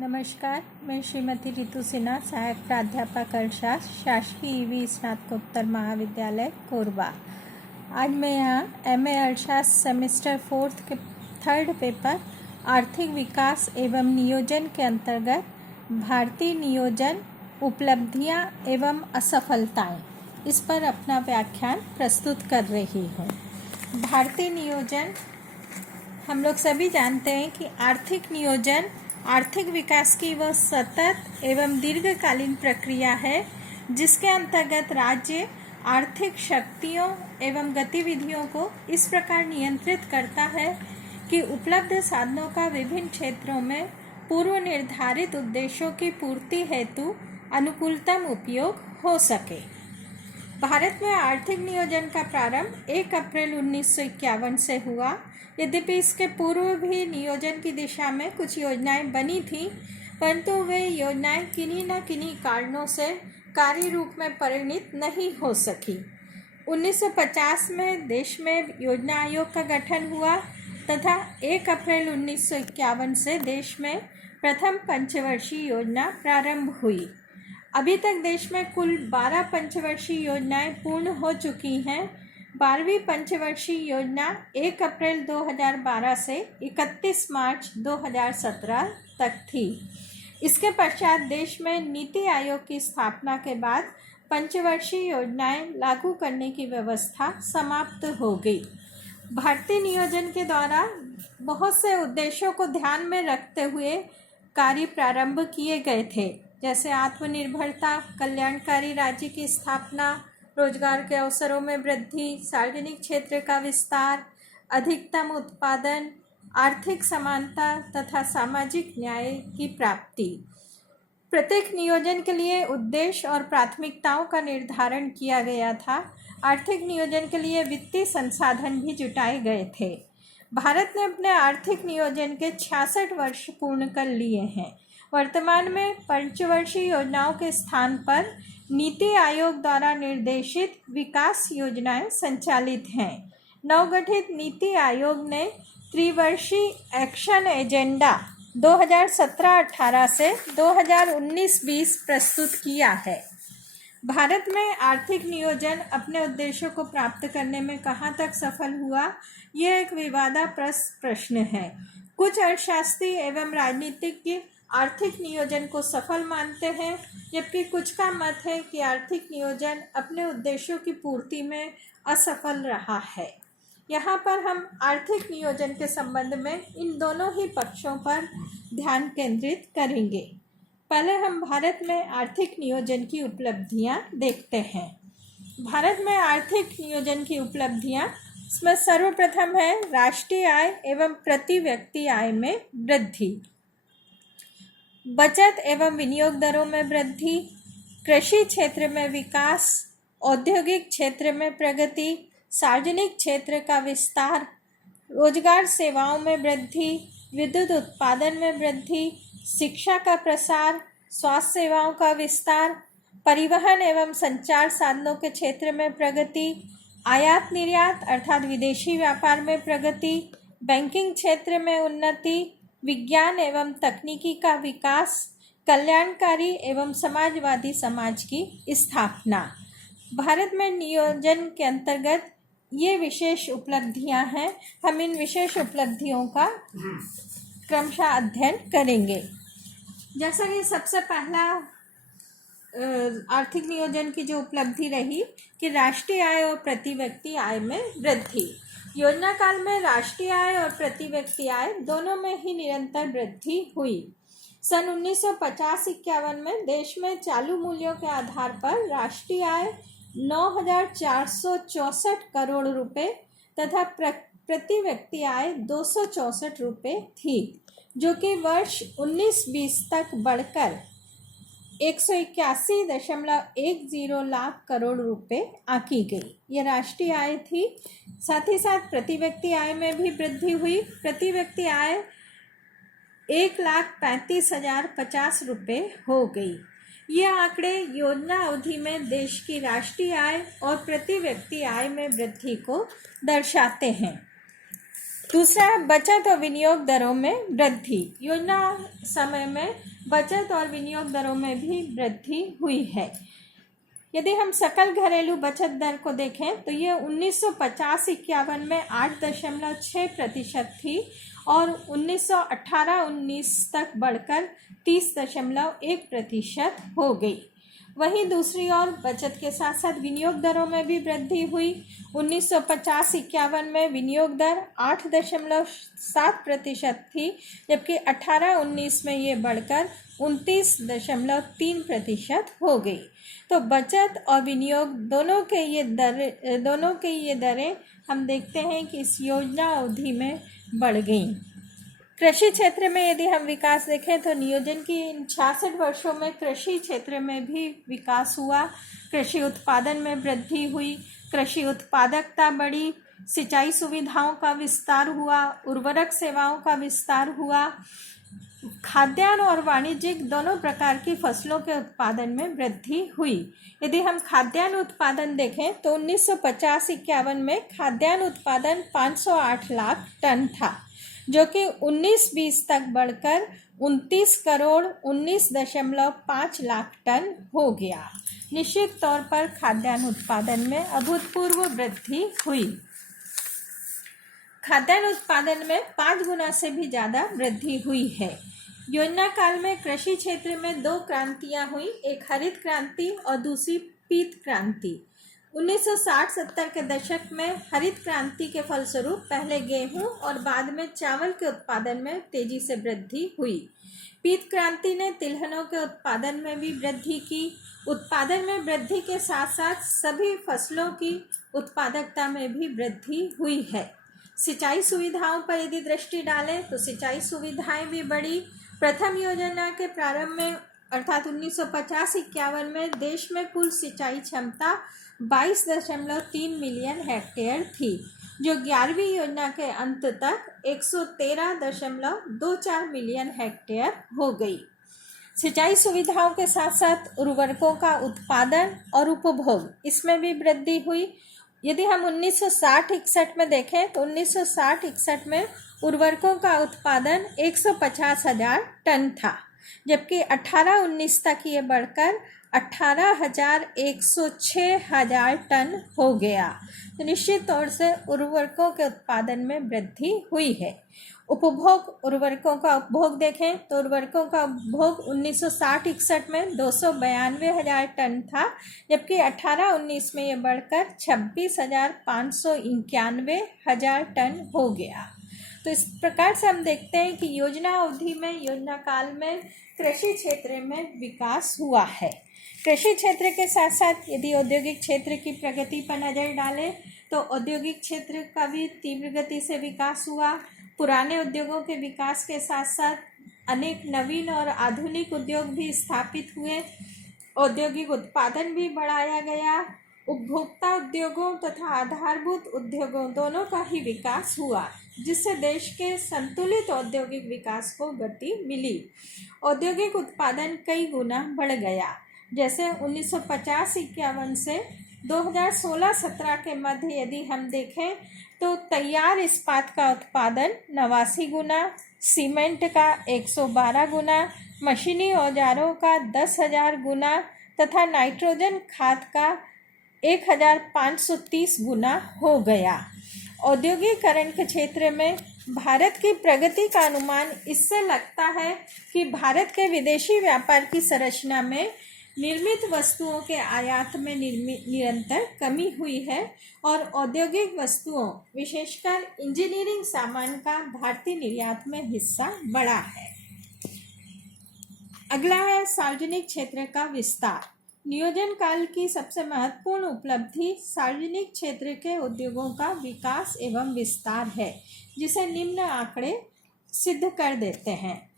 नमस्कार, मैं श्रीमती रितु सिन्हा, सहायक प्राध्यापक अर्थशास्त्र, शासकीय ईवी स्नातकोत्तर महाविद्यालय कोरबा। आज मैं यहाँ एमए अर्थशास्त्र सेमेस्टर 4 के 3rd पेपर आर्थिक विकास एवं नियोजन के अंतर्गत भारतीय नियोजन उपलब्धियाँ एवं असफलताएं, इस पर अपना व्याख्यान प्रस्तुत कर रही हूँ। भारतीय नियोजन, हम लोग सभी जानते हैं कि आर्थिक नियोजन आर्थिक विकास की वह सतत एवं दीर्घकालीन प्रक्रिया है जिसके अंतर्गत राज्य आर्थिक शक्तियों एवं गतिविधियों को इस प्रकार नियंत्रित करता है कि उपलब्ध साधनों का विभिन्न क्षेत्रों में पूर्व निर्धारित उद्देश्यों की पूर्ति हेतु अनुकूलतम उपयोग हो सके। भारत में आर्थिक नियोजन का प्रारंभ 1 अप्रैल 1951 से हुआ। यद्यपि इसके पूर्व भी नियोजन की दिशा में कुछ योजनाएं बनी थीं, परंतु वे योजनाएं किन्हीं न किन्हीं कारणों से कार्य रूप में परिणित नहीं हो सकी। 1950 में देश में योजना आयोग का गठन हुआ तथा 1 अप्रैल 1951 से देश में प्रथम पंचवर्षीय योजना प्रारंभ हुई। अभी तक देश में कुल 12 पंचवर्षीय योजनाएं पूर्ण हो चुकी हैं। 12वीं पंचवर्षीय योजना 1 अप्रैल 2012 से 31 मार्च 2017 तक थी। इसके पश्चात देश में नीति आयोग की स्थापना के बाद पंचवर्षीय योजनाएं लागू करने की व्यवस्था समाप्त हो गई। भारतीय नियोजन के द्वारा बहुत से उद्देश्यों को ध्यान में रखते हुए कार्य प्रारंभ किए गए थे, जैसे आत्मनिर्भरता, कल्याणकारी राज्य की स्थापना, रोजगार के अवसरों में वृद्धि, सार्वजनिक क्षेत्र का विस्तार, अधिकतम उत्पादन, आर्थिक समानता तथा सामाजिक न्याय की प्राप्ति। प्रत्येक नियोजन के लिए उद्देश्य और प्राथमिकताओं का निर्धारण किया गया था। आर्थिक नियोजन के लिए वित्तीय संसाधन भी जुटाए गए थे। भारत ने अपने आर्थिक नियोजन के 66 वर्ष पूर्ण कर लिए हैं। वर्तमान में पंचवर्षीय योजनाओं के स्थान पर नीति आयोग द्वारा निर्देशित विकास योजनाएं संचालित हैं। नवगठित नीति आयोग ने त्रिवर्षीय एक्शन एजेंडा 2017-18 से 2019-20 प्रस्तुत किया है। भारत में आर्थिक नियोजन अपने उद्देश्यों को प्राप्त करने में कहाँ तक सफल हुआ, यह एक विवादास्पद प्रश्न है। कुछ अर्थशास्त्री एवं राजनीतिज्ञ आर्थिक नियोजन को सफल मानते हैं, जबकि कुछ का मत है कि आर्थिक नियोजन अपने उद्देश्यों की पूर्ति में असफल रहा है। यहाँ पर हम आर्थिक नियोजन के संबंध में इन दोनों ही पक्षों पर ध्यान केंद्रित करेंगे। पहले हम भारत में आर्थिक नियोजन की उपलब्धियाँ देखते हैं। भारत में आर्थिक नियोजन की उपलब्धियाँ, इसमें सर्वप्रथम है राष्ट्रीय आय एवं प्रति व्यक्ति आय में वृद्धि, बचत एवं विनियोग दरों में वृद्धि, कृषि क्षेत्र में विकास, औद्योगिक क्षेत्र में प्रगति, सार्वजनिक क्षेत्र का विस्तार, रोजगार सेवाओं में वृद्धि, विद्युत उत्पादन में वृद्धि, शिक्षा का प्रसार, स्वास्थ्य सेवाओं का विस्तार, परिवहन एवं संचार साधनों के क्षेत्र में प्रगति, आयात निर्यात अर्थात विदेशी व्यापार में प्रगति, बैंकिंग क्षेत्र में उन्नति, विज्ञान एवं तकनीकी का विकास, कल्याणकारी एवं समाजवादी समाज की स्थापना। भारत में नियोजन के अंतर्गत ये विशेष उपलब्धियां हैं। हम इन विशेष उपलब्धियों का क्रमशः अध्ययन करेंगे। जैसा कि सबसे पहला आर्थिक नियोजन की जो उपलब्धि रही कि राष्ट्रीय आय और प्रति व्यक्ति आय में वृद्धि। योजना काल में राष्ट्रीय आय और प्रति व्यक्ति आय दोनों में ही निरंतर वृद्धि हुई। सन 1950-51 में देश में चालू मूल्यों के आधार पर राष्ट्रीय आय 9,464 करोड़ रुपए तथा प्रति व्यक्ति आय 264 रुपए थी, जो कि वर्ष 19-20 तक बढ़कर 181.10 लाख करोड़ रुपए आंकी गई। ये राष्ट्रीय आय थी। साथ ही साथ प्रति व्यक्ति आय में भी वृद्धि हुई। प्रति व्यक्ति आय 1,35,050 रुपए हो गई। ये आंकड़े योजना अवधि में देश की राष्ट्रीय आय और प्रति व्यक्ति आय में वृद्धि को दर्शाते हैं। दूसरा, बचत और विनियोग दरों में वृद्धि। योजना समय में बचत और विनियोग दरों में भी वृद्धि हुई है। यदि हम सकल घरेलू बचत दर को देखें तो ये 1950-51 में 8.6% थी और 1918-19 तक बढ़कर 30.1% हो गई। वहीं दूसरी ओर बचत के साथ साथ विनियोग दरों में भी वृद्धि हुई। 1950-51 में विनियोग दर 8.7% थी, जबकि 18-19 में ये बढ़कर 29.3% हो गई। तो बचत और विनियोग दोनों के ये दरें हम देखते हैं कि इस योजना अवधि में बढ़ गई। कृषि क्षेत्र में यदि हम विकास देखें तो नियोजन की इन 66 वर्षों में कृषि क्षेत्र में भी विकास हुआ। कृषि उत्पादन में वृद्धि हुई, कृषि उत्पादकता बढ़ी, सिंचाई सुविधाओं का विस्तार हुआ, उर्वरक सेवाओं का विस्तार हुआ, खाद्यान्न और वाणिज्यिक दोनों प्रकार की फसलों के उत्पादन में वृद्धि हुई। यदि हम खाद्यान्न उत्पादन देखें तो 1950-51 में खाद्यान्न उत्पादन 508 लाख टन था, जो कि 19-20 तक बढ़कर 29,19.5 लाख टन हो गया। निश्चित तौर पर खाद्यान्न उत्पादन में अभूतपूर्व वृद्धि हुई। खाद्यान्न उत्पादन में 5 गुना से भी ज़्यादा वृद्धि हुई है। योजना काल में कृषि क्षेत्र में 2 क्रांतियां हुई, एक हरित क्रांति और दूसरी पीत क्रांति। 1960-70 के दशक में हरित क्रांति के फलस्वरूप पहले गेहूं और बाद में चावल के उत्पादन में तेजी से वृद्धि हुई। पीत क्रांति ने तिलहनों के उत्पादन में भी वृद्धि की। उत्पादन में वृद्धि के साथ साथ सभी फसलों की उत्पादकता में भी वृद्धि हुई है। सिंचाई सुविधाओं पर यदि दृष्टि डालें तो सिंचाई सुविधाएं भी बढ़ी। प्रथम योजना के प्रारंभ में अर्थात 1950-51 में देश में कुल सिंचाई क्षमता 22.3 मिलियन हेक्टेयर थी, जो 11वीं योजना के अंत तक 113.24 मिलियन हेक्टेयर हो गई। सिंचाई सुविधाओं के साथ साथ उर्वरकों का उत्पादन और उपभोग, इसमें भी वृद्धि हुई। यदि हम 1960-61 में देखें तो 1960-61 में उर्वरकों का उत्पादन 150,000 टन था, जबकि 18-19 तक ये बढ़कर 18,106,000 टन हो गया। तो निश्चित तौर से उर्वरकों के उत्पादन में वृद्धि हुई है। उपभोग, उर्वरकों का उपभोग देखें तो उर्वरकों का उपभोग 1960-61 में 292,000 टन था, जबकि 18-19 में ये बढ़कर 26,591,000 टन हो गया। तो इस प्रकार से हम देखते हैं कि योजना अवधि में, योजना काल में कृषि क्षेत्र में विकास हुआ है। कृषि क्षेत्र के साथ साथ यदि औद्योगिक क्षेत्र की प्रगति पर नज़र डालें तो औद्योगिक क्षेत्र का भी तीव्र गति से विकास हुआ। पुराने उद्योगों के विकास के साथ साथ अनेक नवीन और आधुनिक उद्योग भी स्थापित हुए। औद्योगिक उत्पादन भी बढ़ाया गया। उपभोक्ता उद्योगों तथा आधारभूत उद्योगों दोनों का ही विकास हुआ, जिससे देश के संतुलित औद्योगिक विकास को गति मिली। औद्योगिक उत्पादन कई गुना बढ़ गया। जैसे 1950-51 से 2016-17 के मध्य यदि हम देखें तो तैयार इस्पात का उत्पादन 89 गुना, सीमेंट का 112 गुना, मशीनी औजारों का 10,000 गुना तथा नाइट्रोजन खाद का 1,530 गुना हो गया। औद्योगिकरण के क्षेत्र में भारत की प्रगति का अनुमान इससे लगता है कि भारत के विदेशी व्यापार की संरचना में निर्मित वस्तुओं के आयात में निरंतर कमी हुई है और औद्योगिक वस्तुओं विशेषकर इंजीनियरिंग सामान का भारतीय निर्यात में हिस्सा बढ़ा है। अगला है सार्वजनिक क्षेत्र का विस्तार। नियोजन काल की सबसे महत्वपूर्ण उपलब्धि सार्वजनिक क्षेत्र के उद्योगों का विकास एवं विस्तार है, जिसे निम्न आंकड़े सिद्ध कर देते हैं।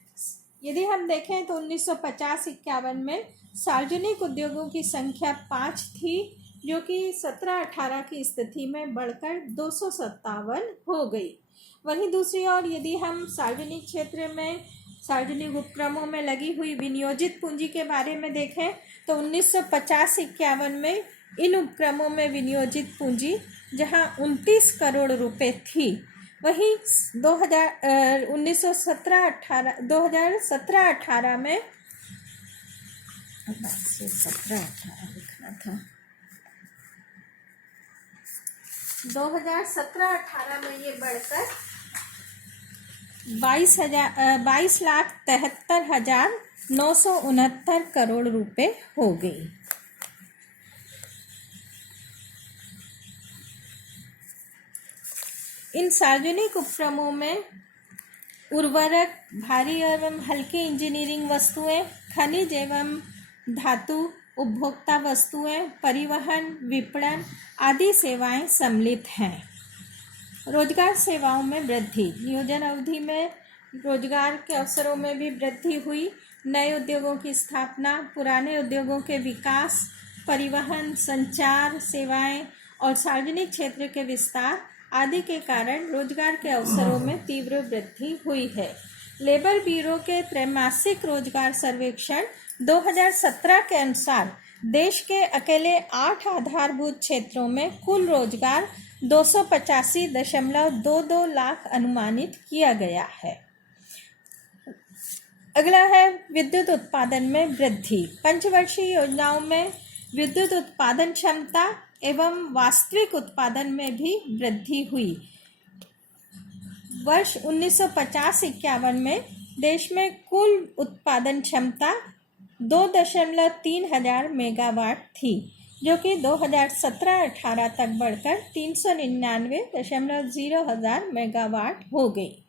यदि हम देखें तो 1950-51 में सार्वजनिक उद्योगों की संख्या 5 थी, जो कि 17-18 की स्थिति में बढ़कर 257 हो गई। वहीं दूसरी ओर यदि हम सार्वजनिक क्षेत्र में सार्वजनिक उपक्रमों में लगी हुई विनियोजित पूंजी के बारे में देखें तो 1950-51 में इन उपक्रमों में विनियोजित पूंजी जहां 29 करोड़ रुपए थी, वहीं 2017-18 में 2017-18 में ये बढ़कर 22,73,969 करोड़ रुपए हो गई। इन सार्वजनिक उपक्रमों में उर्वरक, भारी एवं हल्की इंजीनियरिंग वस्तुएं, खनिज एवं धातु, उपभोक्ता वस्तुएं, परिवहन, विपणन आदि सेवाएं सम्मिलित हैं। रोजगार सेवाओं में वृद्धि। नियोजन अवधि में रोजगार के अवसरों में भी वृद्धि हुई। नए उद्योगों की स्थापना, पुराने उद्योगों के विकास, परिवहन, संचार सेवाएं और सार्वजनिक क्षेत्र के विस्तार आदि के कारण रोजगार के अवसरों में तीव्र वृद्धि हुई है। लेबर ब्यूरो के त्रैमासिक रोजगार सर्वेक्षण 2017 के अनुसार देश के अकेले 8 आधारभूत क्षेत्रों में कुल रोजगार 285.22 लाख अनुमानित किया गया है। अगला है विद्युत उत्पादन में वृद्धि। पंचवर्षीय योजनाओं में विद्युत उत्पादन क्षमता एवं वास्तविक उत्पादन में भी वृद्धि हुई। वर्ष 1950-51 में देश में कुल उत्पादन क्षमता 2.3 हजार मेगावाट थी, जो कि 2017-18 तक बढ़कर 399.0 हजार मेगावाट हो गई।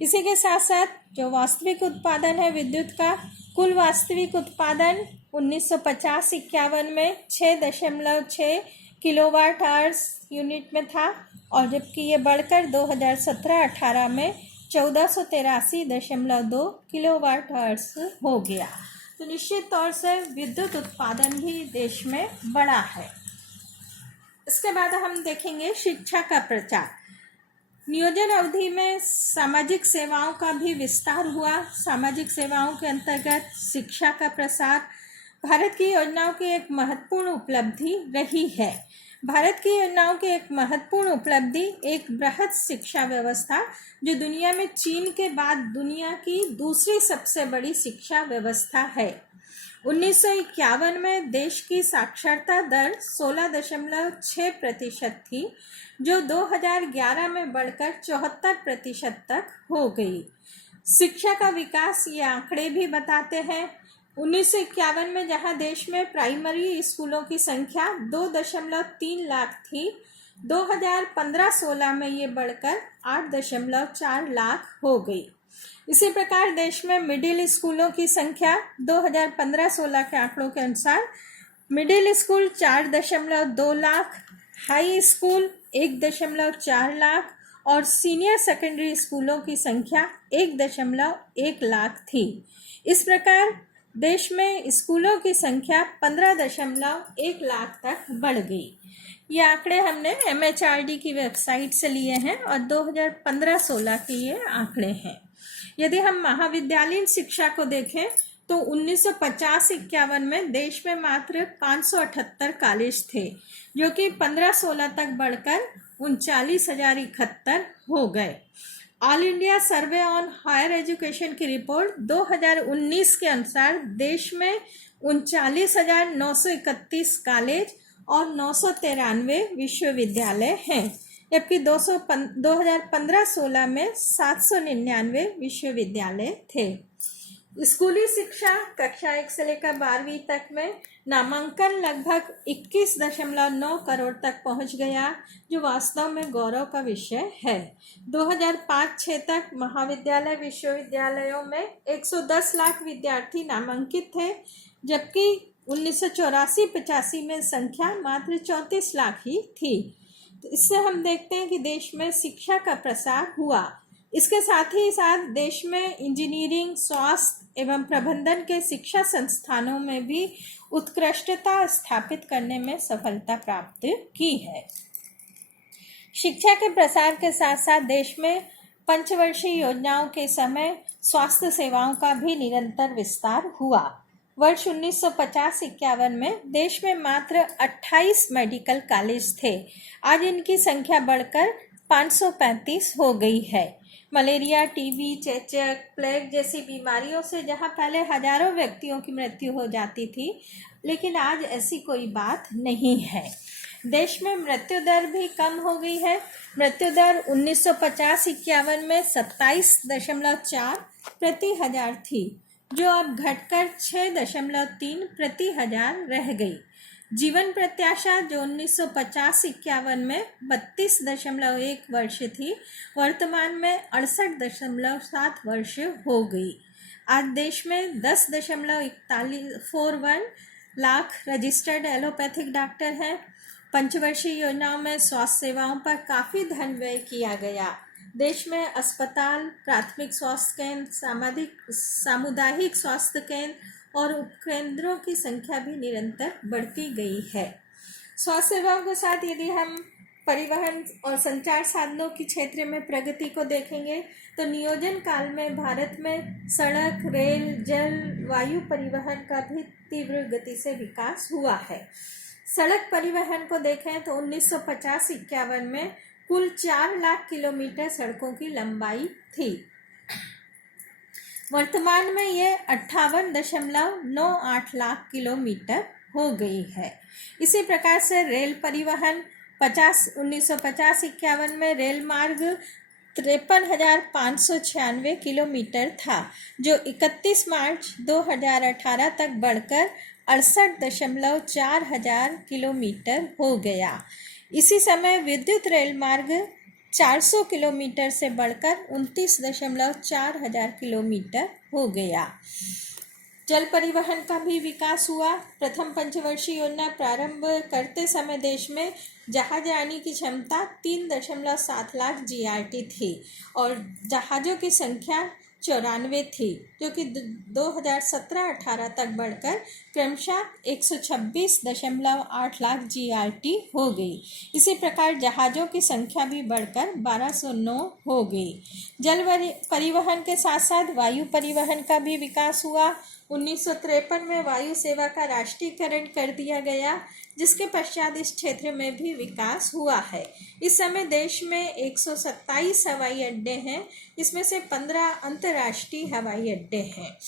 इसी के साथ साथ जो वास्तविक उत्पादन है विद्युत का, कुल वास्तविक उत्पादन 1950-51 में 6.6 किलोवाट आवर्स यूनिट में था, और जबकि ये बढ़कर 2017-18 में 1483.2 किलोवाट आवर्स हो गया। तो निश्चित तौर से विद्युत उत्पादन भी देश में बढ़ा है। इसके बाद हम देखेंगे शिक्षा का प्रचार। नियोजन अवधि में सामाजिक सेवाओं का भी विस्तार हुआ। सामाजिक सेवाओं के अंतर्गत शिक्षा का प्रसार भारत की योजनाओं की एक महत्वपूर्ण उपलब्धि रही है। भारत की योजनाओं की एक महत्वपूर्ण उपलब्धि एक बृहद शिक्षा व्यवस्था, जो दुनिया में चीन के बाद दुनिया की दूसरी सबसे बड़ी शिक्षा व्यवस्था है। 1951 में देश की साक्षरता दर 16.6% थी, जो 2011 में बढ़कर 74% तक हो गई। शिक्षा का विकास ये आंकड़े भी बताते हैं। 1951 में जहां देश में प्राइमरी स्कूलों की संख्या 2.3 लाख थी, 2015-16 में ये बढ़कर 8.4 लाख हो गई। इसी प्रकार देश में मिडिल स्कूलों की संख्या 2015-16 के आंकड़ों के अनुसार middle school 4.2 lakh, high school 1.4 lakh और सीनियर सेकेंडरी स्कूलों की संख्या 1.1 लाख थी। इस प्रकार देश में स्कूलों की संख्या 15.1 लाख तक बढ़ गई। ये आंकड़े हमने MHRD की वेबसाइट से लिए हैं और 2015-16 के ये आंकड़े हैं। यदि हम महाविद्यालयीन शिक्षा को देखें तो 1950-51 में देश में मात्र 578 कॉलेज थे, जो कि 15-16 तक बढ़कर 39,071 हो गए। All India survey on higher education की रिपोर्ट 2019 के अनुसार देश में 39,931 कॉलेज और 993 विश्वविद्यालय हैं, जबकि 2015-16 में 799 विश्वविद्यालय थे। स्कूली शिक्षा कक्षा 1 से लेकर 12वीं तक में नामांकन लगभग 21.9 करोड़ तक पहुंच गया, जो वास्तव में गौरव का विषय है। 2005-6 तक महाविद्यालय विश्वविद्यालयों में 110 लाख विद्यार्थी नामांकित थे, जबकि 1984-85 में संख्या मात्र 34 लाख ही थी। तो इससे हम देखते हैं कि देश में शिक्षा का प्रसार हुआ। इसके साथ ही साथ देश में इंजीनियरिंग, स्वास्थ्य एवं प्रबंधन के शिक्षा संस्थानों में भी उत्कृष्टता स्थापित करने में सफलता प्राप्त की है। शिक्षा के प्रसार के साथ साथ देश में पंचवर्षीय योजनाओं के समय स्वास्थ्य सेवाओं का भी निरंतर विस्तार हुआ। वर्ष 1950-51 में देश में मात्र 28 मेडिकल कॉलेज थे। आज इनकी संख्या बढ़कर 535 हो गई है। मलेरिया, टीबी, चेचक, प्लेग जैसी बीमारियों से जहां पहले हजारों व्यक्तियों की मृत्यु हो जाती थी, लेकिन आज ऐसी कोई बात नहीं है। देश में मृत्यु दर भी कम हो गई है। मृत्यु दर 1950-51 में 27.4 प्रति हजार थी, जो अब घटकर 6.3 प्रति हजार रह गई। जीवन प्रत्याशा जो 1950-51 में 32.1 वर्ष थी, वर्तमान में 68.7 वर्ष हो गई। आज देश में 10.41 लाख रजिस्टर्ड एलोपैथिक डॉक्टर हैं। पंचवर्षीय योजनाओं में स्वास्थ्य सेवाओं पर काफ़ी धन व्यय किया गया। देश में अस्पताल, प्राथमिक स्वास्थ्य केंद्र, सामुदायिक स्वास्थ्य केंद्र और उपकेंद्रों की संख्या भी निरंतर बढ़ती गई है। स्वास्थ्य सेवाओं के साथ यदि हम परिवहन और संचार साधनों के क्षेत्र में प्रगति को देखेंगे तो नियोजन काल में भारत में सड़क, रेल, जल, वायु परिवहन का भी तीव्र गति से विकास हुआ है। सड़क परिवहन को देखें तो 1950-51 में कुल 4 लाख किलोमीटर सड़कों की लंबाई थी। वर्तमान में ये 58.98 लाख किलोमीटर हो गई है। इसी प्रकार से रेल परिवहन 1950-51 में रेल मार्ग 53,596 किलोमीटर था, जो 31 मार्च 2018 तक बढ़कर 68.4 हजार किलोमीटर हो गया। इसी समय विद्युत रेल मार्ग 400 किलोमीटर से बढ़कर 29.4 हजार किलोमीटर हो गया। जल परिवहन का भी विकास हुआ। प्रथम पंचवर्षीय योजना प्रारंभ करते समय देश में जहाजानी की क्षमता 3.7 लाख GRT थी और जहाज़ों की संख्या 94 थी, जो कि 2017-18 तक बढ़कर क्रमशः 126.8 लाख GRT हो गई। इसी प्रकार जहाज़ों की संख्या भी बढ़कर 1209 हो गई। जल परिवहन के साथ साथ वायु परिवहन का भी विकास हुआ। 1953 में वायु सेवा का राष्ट्रीयकरण कर दिया गया, जिसके पश्चात इस क्षेत्र में भी विकास हुआ है। इस समय देश में 127 हवाई अड्डे हैं, इसमें से 15 अंतर्राष्ट्रीय हवाई अड्डे हैं।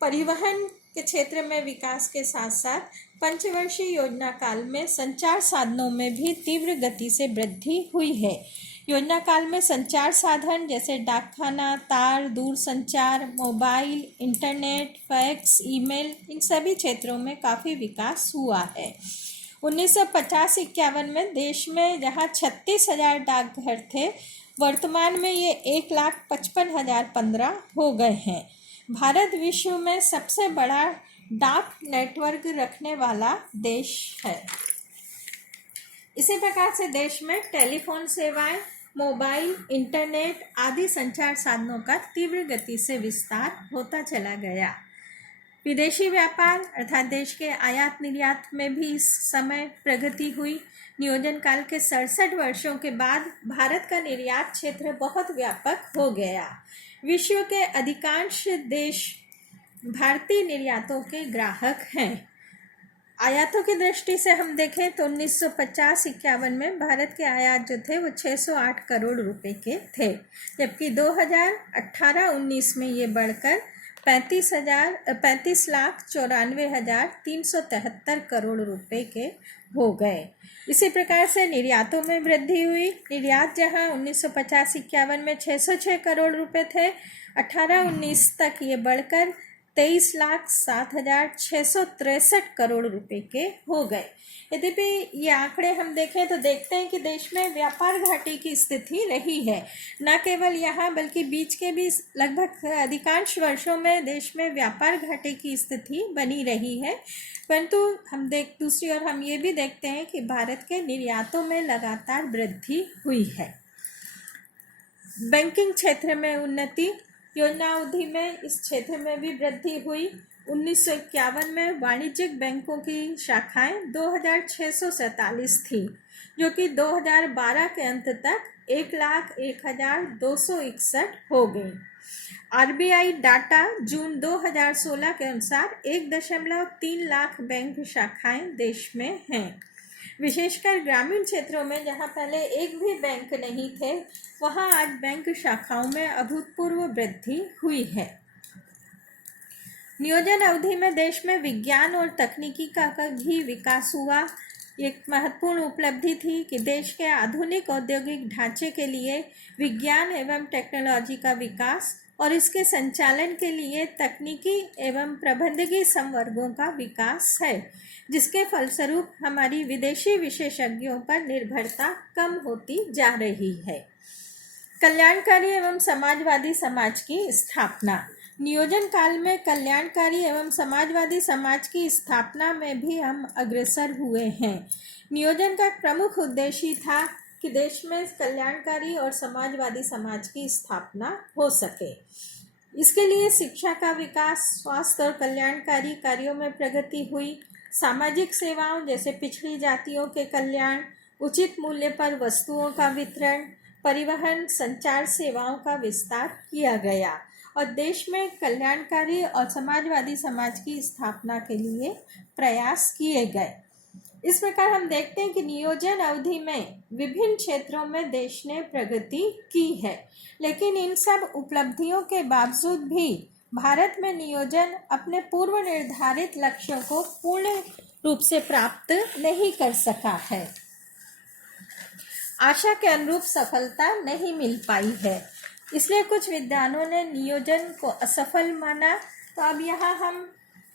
परिवहन के क्षेत्र में विकास के साथ साथ पंचवर्षीय योजना काल में संचार साधनों में भी तीव्र गति से वृद्धि हुई है। योजना काल में संचार साधन जैसे डाकखाना, तार, दूरसंचार, मोबाइल, इंटरनेट, फैक्स, ईमेल, इन सभी क्षेत्रों में काफ़ी विकास हुआ है। 1950-51 में देश में जहां 36,000 डाकघर थे, वर्तमान में ये 1,55,015 हो गए हैं। भारत विश्व में सबसे बड़ा डाक नेटवर्क रखने वाला देश है। इसी प्रकार से देश में टेलीफोन सेवाएं, मोबाइल, इंटरनेट आदि संचार साधनों का तीव्र गति से विस्तार होता चला गया। विदेशी व्यापार अर्थात देश के आयात निर्यात में भी इस समय प्रगति हुई। नियोजन काल के 67 वर्षों के बाद भारत का निर्यात क्षेत्र बहुत व्यापक हो गया। विश्व के अधिकांश देश भारतीय निर्यातों के ग्राहक हैं। आयातों की दृष्टि से हम देखें तो 1950-51 में भारत के आयात जो थे वो 608 करोड़ रुपए के थे, जबकि 2018-19 में ये बढ़कर 35,94,373 करोड़ रुपए के हो गए। इसी प्रकार से निर्यातों में वृद्धि हुई। निर्यात जहां 1950-51 में 606 करोड़ रुपए थे, 18-19 तक ये बढ़कर 23,07,663 करोड़ रुपए के हो गए। यद्यपि ये आंकड़े हम देखें तो देखते हैं कि देश में व्यापार घाटे की स्थिति रही है। न केवल यहाँ बल्कि बीच के भी लगभग अधिकांश वर्षों में देश में व्यापार घाटे की स्थिति बनी रही है, परंतु दूसरी ओर हम ये भी देखते हैं कि भारत के निर्यातों में लगातार वृद्धि हुई है। बैंकिंग क्षेत्र में उन्नति, योजना अवधि में इस क्षेत्र में भी वृद्धि हुई। 1951 में वाणिज्यिक बैंकों की शाखाएं 2,647 थी, जो कि 2012 के अंत तक 1,01,261 हो गई। RBI डाटा जून 2016 के अनुसार 1.3 लाख बैंक शाखाएं देश में हैं। विशेषकर ग्रामीण क्षेत्रों में जहां पहले एक भी बैंक नहीं थे, वहां आज बैंक शाखाओं में अभूतपूर्व वृद्धि हुई है। नियोजन अवधि में देश में विज्ञान और तकनीकी का भी विकास हुआ। एक महत्वपूर्ण उपलब्धि थी कि देश के आधुनिक औद्योगिक ढांचे के लिए विज्ञान एवं टेक्नोलॉजी का विकास और इसके संचालन के लिए तकनीकी एवं प्रबंधकीय संवर्गों का विकास है, जिसके फलस्वरूप हमारी विदेशी विशेषज्ञों पर निर्भरता कम होती जा रही है। कल्याणकारी एवं समाजवादी समाज की स्थापना। नियोजन काल में कल्याणकारी एवं समाजवादी समाज की स्थापना में भी हम अग्रसर हुए हैं। नियोजन का प्रमुख उद्देश्य था कि देश में कल्याणकारी और समाजवादी समाज की स्थापना हो सके। इसके लिए शिक्षा का विकास, स्वास्थ्य और कल्याणकारी कार्यों में प्रगति हुई, सामाजिक सेवाओं जैसे पिछड़ी जातियों के कल्याण, उचित मूल्य पर वस्तुओं का वितरण, परिवहन, संचार सेवाओं का विस्तार किया गया और देश में कल्याणकारी और समाजवादी समाज की स्थापना के लिए प्रयास किए गए। इस प्रकार हम देखते हैं कि नियोजन अवधि में विभिन्न क्षेत्रों में देश ने प्रगति की है, लेकिन इन सब उपलब्धियों के बावजूद भी भारत में नियोजन अपने पूर्व निर्धारित लक्ष्यों को पूर्ण रूप से प्राप्त नहीं कर सका है। आशा के अनुरूप सफलता नहीं मिल पाई है, इसलिए कुछ विद्वानों ने नियोजन को असफल माना। तो अब यहाँ हम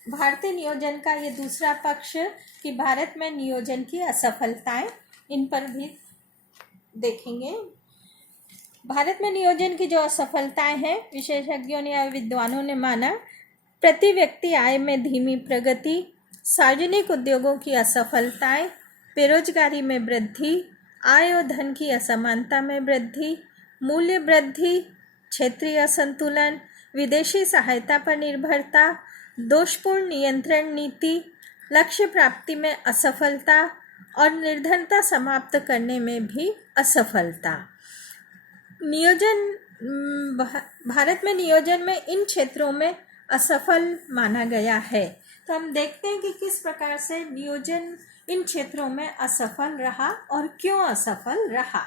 भारतीय नियोजन का ये दूसरा पक्ष कि भारत में नियोजन की असफलताएं, इन पर भी देखेंगे। भारत में नियोजन की जो असफलताएं हैं, विशेषज्ञों ने या विद्वानों ने माना, प्रति व्यक्ति आय में धीमी प्रगति, सार्वजनिक उद्योगों की असफलताएं, बेरोजगारी में वृद्धि, आय और धन की असमानता में वृद्धि, मूल्य वृद्धि, क्षेत्रीय असंतुलन, विदेशी सहायता पर निर्भरता, दोषपूर्ण नियंत्रण नीति, लक्ष्य प्राप्ति में असफलता और निर्धनता समाप्त करने में भी असफलता। नियोजन भारत में नियोजन में इन क्षेत्रों में असफल माना गया है। तो हम देखते हैं कि किस प्रकार से नियोजन इन क्षेत्रों में असफल रहा और क्यों असफल रहा।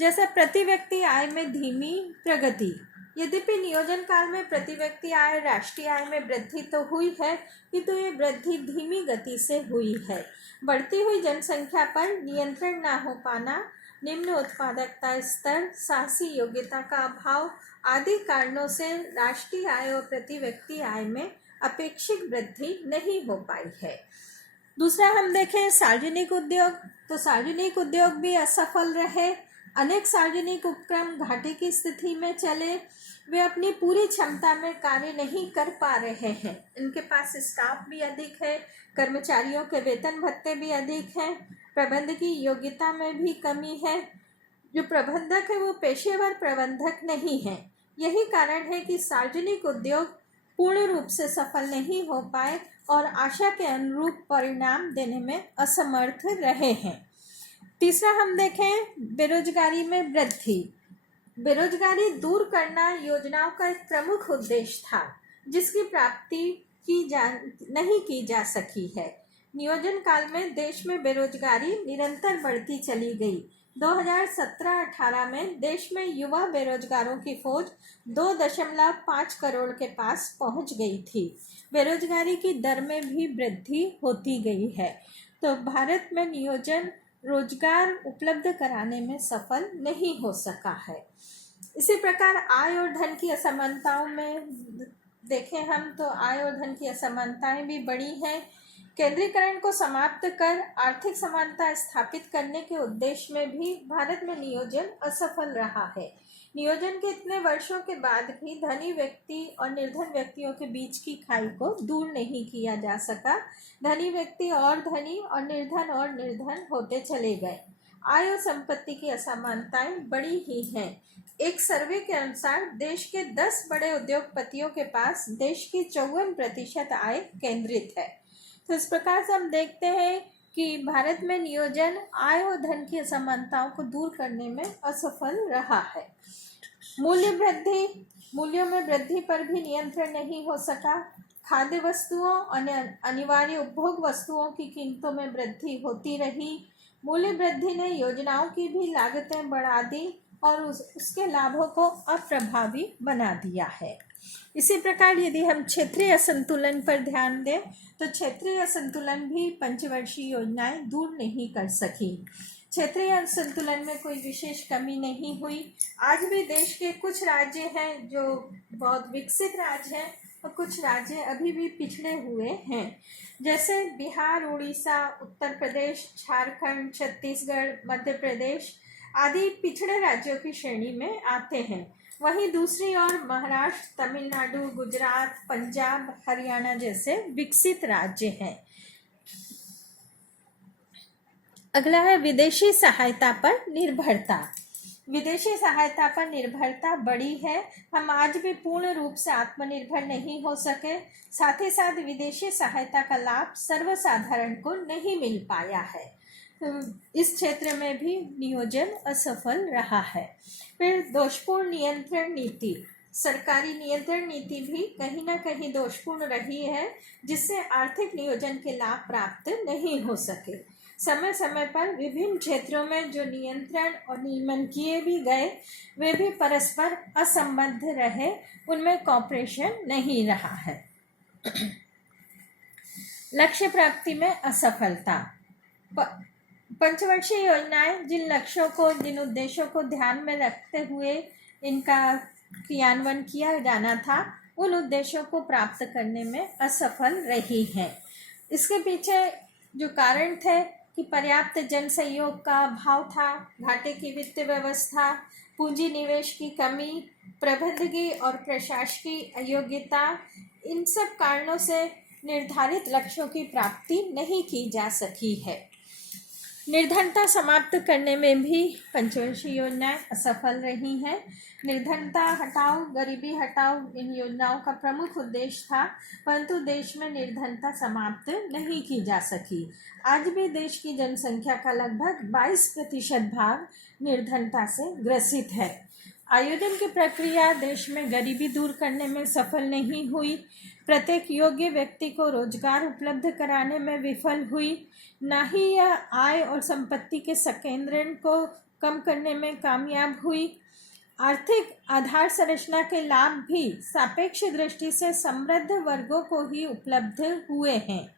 जैसे प्रति व्यक्ति आय में धीमी प्रगति। यद्यपि नियोजन काल में प्रति व्यक्ति आय, राष्ट्रीय आय में वृद्धि तो हुई है, किंतु ये वृद्धि धीमी गति से हुई है। बढ़ती हुई जनसंख्या पर नियंत्रण न हो पाना, निम्न उत्पादकता स्तर, साहसी योग्यता का अभाव आदि कारणों से राष्ट्रीय आय और प्रति व्यक्ति आय में अपेक्षित वृद्धि नहीं हो पाई है। दूसरा हम देखें सार्वजनिक उद्योग, तो सार्वजनिक उद्योग भी असफल रहे। अनेक सार्वजनिक उपक्रम घाटे की स्थिति में चले, वे अपनी पूरी क्षमता में कार्य नहीं कर पा रहे हैं। इनके पास स्टाफ भी अधिक है, कर्मचारियों के वेतन भत्ते भी अधिक हैं, प्रबंधकीय योग्यता में भी कमी है। जो प्रबंधक है वो पेशेवर प्रबंधक नहीं है। यही कारण है कि सार्वजनिक उद्योग पूर्ण रूप से सफल नहीं हो पाए और आशा के अनुरूप परिणाम देने में असमर्थ रहे हैं। तीसरा हम देखें बेरोजगारी में वृद्धि। बेरोजगारी दूर करना योजनाओं का एक प्रमुख उद्देश्य था, जिसकी प्राप्ति नहीं की जा सकी है। नियोजन काल में देश में बेरोजगारी निरंतर बढ़ती चली गई। 2017-18 में देश में युवा बेरोजगारों की फौज 2.5 करोड़ के पास पहुंच गई थी। बेरोजगारी की दर में भी वृद्धि होती गई है। तो भारत में नियोजन रोजगार उपलब्ध कराने में सफल नहीं हो सका है। इसी प्रकार आय और धन की असमानताओं में देखें हम तो आय और धन की असमानताएं भी बड़ी हैं। केंद्रीकरण को समाप्त कर आर्थिक समानता स्थापित करने के उद्देश्य में भी भारत में नियोजन असफल रहा है। नियोजन के इतने वर्षों के बाद भी धनी व्यक्ति और निर्धन व्यक्तियों के बीच की खाई को दूर नहीं किया जा सका। धनी व्यक्ति और धनी और निर्धन होते चले गए। आय और संपत्ति की असमानताएं बड़ी ही हैं। एक सर्वे के अनुसार देश के 10 बड़े उद्योगपतियों के पास देश की 54% आय केंद्रित है। तो इस प्रकार से हम देखते हैं कि भारत में नियोजन आय और धन की असमानताओं को दूर करने में असफल रहा है। मूल्यों में वृद्धि पर भी नियंत्रण नहीं हो सका। खाद्य वस्तुओं और अनिवार्य उपभोग वस्तुओं की कीमतों में वृद्धि होती रही। मूल्य वृद्धि ने योजनाओं की भी लागतें बढ़ा दी और उसके लाभों को अप्रभावी बना दिया है। इसी प्रकार यदि हम क्षेत्रीय असंतुलन पर ध्यान दें तो क्षेत्रीय असंतुलन भी पंचवर्षीय योजनाएं दूर नहीं कर सकी। क्षेत्रीय असंतुलन में कोई विशेष कमी नहीं हुई। आज भी देश के कुछ राज्य हैं जो बहुत विकसित राज्य हैं और कुछ राज्य अभी भी पिछड़े हुए हैं, जैसे बिहार, उड़ीसा, उत्तर प्रदेश, झारखंड, छत्तीसगढ़, मध्य प्रदेश आदि पिछड़े राज्यों की श्रेणी में आते हैं। वहीं दूसरी ओर महाराष्ट्र, तमिलनाडु, गुजरात, पंजाब, हरियाणा जैसे विकसित राज्य हैं। अगला है विदेशी सहायता पर निर्भरता। विदेशी सहायता पर निर्भरता बढ़ी है। हम आज भी पूर्ण रूप से आत्मनिर्भर नहीं हो सके। साथ ही साथ विदेशी सहायता का लाभ सर्वसाधारण को नहीं मिल पाया है। इस क्षेत्र में भी नियोजन असफल रहा है। फिर दोषपूर्ण नियंत्रण नीति, सरकारी नियंत्रण नीति भी कहीं ना कहीं दोषपूर्ण रही है, जिससे आर्थिक नियोजन के लाभ प्राप्त नहीं हो सके। समय समय पर विभिन्न क्षेत्रों में जो नियंत्रण और नियमन किए भी गए वे भी परस्पर असंबद्ध रहे, उनमें कॉपरेशन नहीं रहा है। लक्ष्य प्राप्ति में असफलता। पंचवर्षीय योजनाएं जिन लक्ष्यों को, जिन उद्देश्यों को ध्यान में रखते हुए इनका क्रियान्वयन किया जाना था, उन उद्देश्यों को प्राप्त करने में असफल रही हैं। इसके पीछे जो कारण थे कि पर्याप्त जन सहयोग का अभाव था, घाटे की वित्तीय व्यवस्था, पूंजी निवेश की कमी, प्रबंधकीय और प्रशासकीय अयोग्यता, इन सब कारणों से निर्धारित लक्ष्यों की प्राप्ति नहीं की जा सकी है। निर्धनता समाप्त करने में भी पंचवर्षीय योजनाएं असफल रही हैं। निर्धनता हटाओ, गरीबी हटाओ इन योजनाओं का प्रमुख उद्देश्य था, परंतु देश में निर्धनता समाप्त नहीं की जा सकी। आज भी देश की जनसंख्या का लगभग 22% भाग निर्धनता से ग्रसित है। आयोजन की प्रक्रिया देश में गरीबी दूर करने में सफल नहीं हुई, प्रत्येक योग्य व्यक्ति को रोजगार उपलब्ध कराने में विफल हुई, न ही यह आय और संपत्ति के संकेंद्रण को कम करने में कामयाब हुई। आर्थिक आधार संरचना के लाभ भी सापेक्ष दृष्टि से समृद्ध वर्गों को ही उपलब्ध हुए हैं।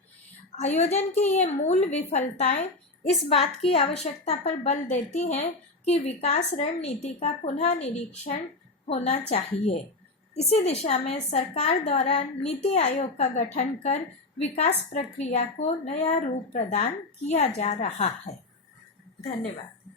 आयोजन की ये मूल विफलताएं इस बात की आवश्यकता पर बल देती हैं कि विकास रणनीति का पुनः निरीक्षण होना चाहिए। इसी दिशा में सरकार द्वारा नीति आयोग का गठन कर विकास प्रक्रिया को नया रूप प्रदान किया जा रहा है। धन्यवाद।